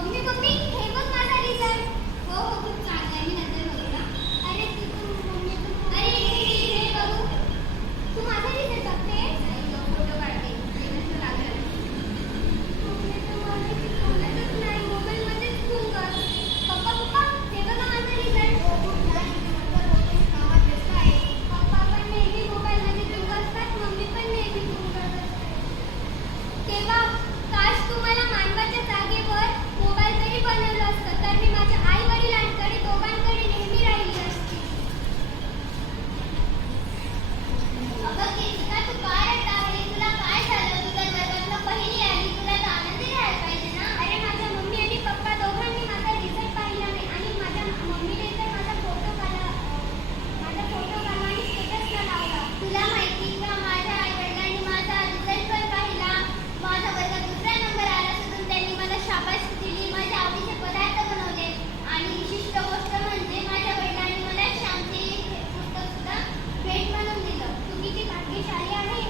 Mummy mummy हे बघ माझा रिझल्ट. हो हो खूप चांगला आहे. मी नंतर बघूया. अरे तू मम्मी अरे हे बघू. तू माझा रिझल्ट बघते? नाही ग फोटो काढते. नंतर लागलं. मम्मी तू मला शिकवलंच नाही. मोबाईलमध्येच फोन कर. पप्पा पप्पा हे बघा माझा रिझल्ट. हो खूप छान आहे. माझा फोटो कामात व्यस्त आहे. पप्पा पण नेहमी मोबाईलमध्ये फोन करतात. मम्मी पण नेहमी फोन करत असते. तेव्हा काश तुम्हाला मानवाच्या जागेवर मोबाईल तरी बनवलं असतं तर मी माझ्या आई वडिलांकडे दोघांकडे नेहमी राहिली असती. अगं कीर्तिका तू काय रडत आहे? तुला काय झालं? तुझ्या जगातलं पहिली आली. तुला तर आनंदी राहायला पाहिजे ना. अरे माझ्या मम्मी आणि पप्पा दोघांनी माझा रिझल्ट पाहिला नाही आणि माझ्या मम्मीने तर माझा फोटो काढला आणि स्टेटसला लावला. तुला माहिती का माझ्या आई वडिलांनी माझा रिझल्ट पण पाहिला. माझा वर्गात दुसरा नंबर आला असून त्यांनी मला शाबासकी दिली. माझ्या आवडीचे पदार्थ बनवले आणि विशिष्ट गोष्ट म्हणजे माझ्या वडिलांनी मला शांती हे पुस्तक सुद्धा भेट म्हणून दिलं. तू किती भाग्यशाली आहे.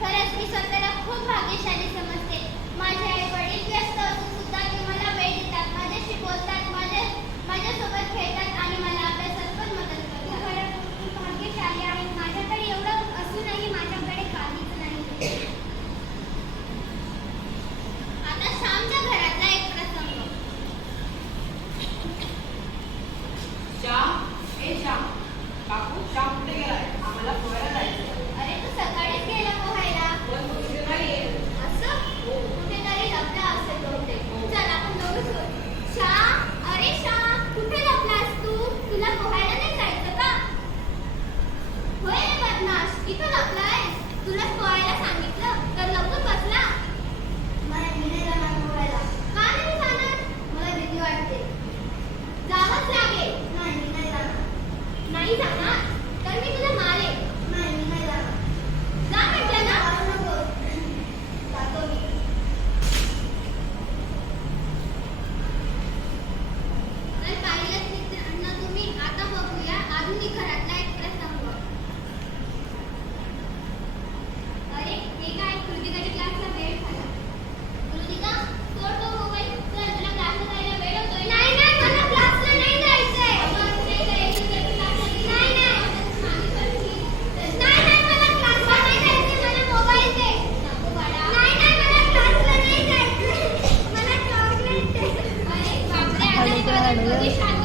खरंच मी स्वतःला खूप भाग्यशाली समजते. माझे आई वडील व्यस्त असून सुद्धा ते मला वेळ देतात, माझ्याशी बोलतात, माझ्यासोबत खेळतात आणि मला अभ्यासात पण मदत करतात. खरंच खूप भाग्यशाली आहे. माझ्याकडे एवढं असूनही माझ्याकडे काहीच नाही. आता श्यामच्या घरातला एक प्रसंग. श्याम ए श्याम काकू श्याम कुठे गेलाय? आम्हाला पोहायला जायचं. अरे तू सकाळीच गेला पोहायला. पण तो इथे नाहीये. असं कुठेतरी लपला असेल बहुतेक. चल आपण दोघं शोध. श्याम अरे श्याम कुठे लपलास तू? तुला पोहायला नाही जायचं का? होय रे बदमाश इथं लपलायस. तुला पोहायला सांगितलं तर लपून बसला. नाही मी नाही जाणार पोहायला. का नाही जाणार? मला भीती वाटते. जावंच लागेल. नाही मी नाही जाणार. नाही जाणार तर मी तुला मारेन. नाही मी नाही जाणार. जा म्हटलं ना. जातो मी. तर पाहिलंच मित्रांनो तुम्ही. आता बघूया आधुनिक घरातला एक प्रसंग. अरे हे काय कृतिकाच्या क्लासला वेळ झाला. कृतिका सोड तो मोबाईल. चल तुला क्लासला जायला वेळ होतोय. नाही नाही मला क्लासला नाही जायचंय. अगं नाही जायचं तर क्लासला नाही नाही मला क्लासला नाही जायचंय. मला मोबाईल दे. नको बाळा. नाही मला क्लासला नाही जायचंय. मला चॉकलेट दे. अरे बापरे आता हे बघा कधी शाळेत